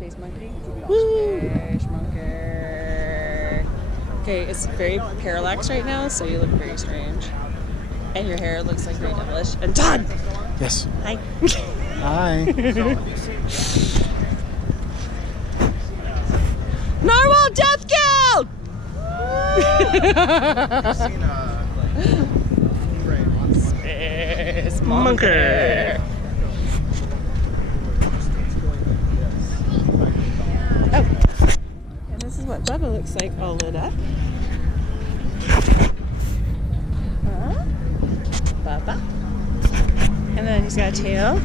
Space monkey. Space monkey. Okay, it's very parallax right now, so you look very strange. And your hair looks like very devilish. And Todd! Yes. Hi. Hi. Narwhal death kill! Space monkey. Oh. And this is what Bubba looks like all lit up. Bubba. And then he's got a tail.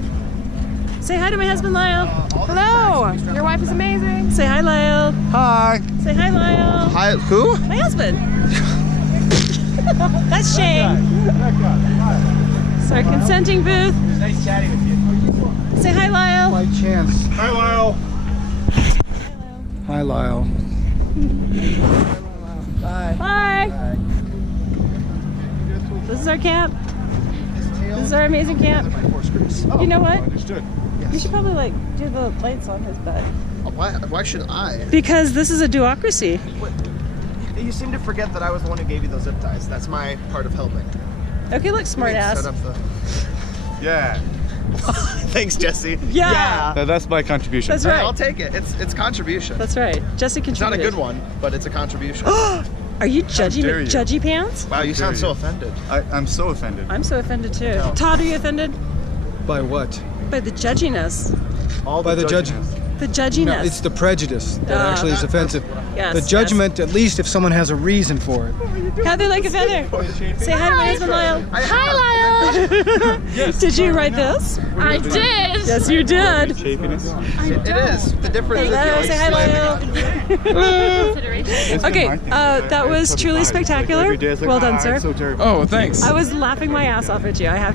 Say hi to my husband, Lyle. Hello. Your wife is amazing. Say hi, Lyle. Hi. Say hi, Lyle. Hi. Who? My husband. That's Shane. It's our consenting booth. Nice chatting with you. Say hi, Lyle. By chance. Hi, Lyle. Hi, Lyle. Bye. This is our camp. This is our amazing camp. You know what? Understood. You should probably like do the lights on his butt. Why should I? Because this is a duocracy. You seem to forget that I was the one who gave you those zip ties. That's my part of helping. Okay, look, smart ass. Set up the... Yeah. Thanks, Jesse. Yeah. That's my contribution. That's Hey, right. I'll take it. It's contribution. That's right. Jesse It's not a contributed. good one, but it's a contribution. Are you judgy dare you. judgy pants? Wow, you sound so offended. I'm so offended. I'm so offended too. Todd, are you offended By what? by the judginess? All By the judge. The judginess. No, it's the prejudice that actually is offensive. Yes, The judgment, at least if someone has a reason for it. Heather like a feather. Say hi to my husband, Lyle. Hi, Lyle. Did you write this? I did. Yes, you did. It is. The difference Hello, is say hi, Lyle. Okay, that was truly spectacular. Well done, sir. Oh, thanks. I was laughing my ass off at you. I have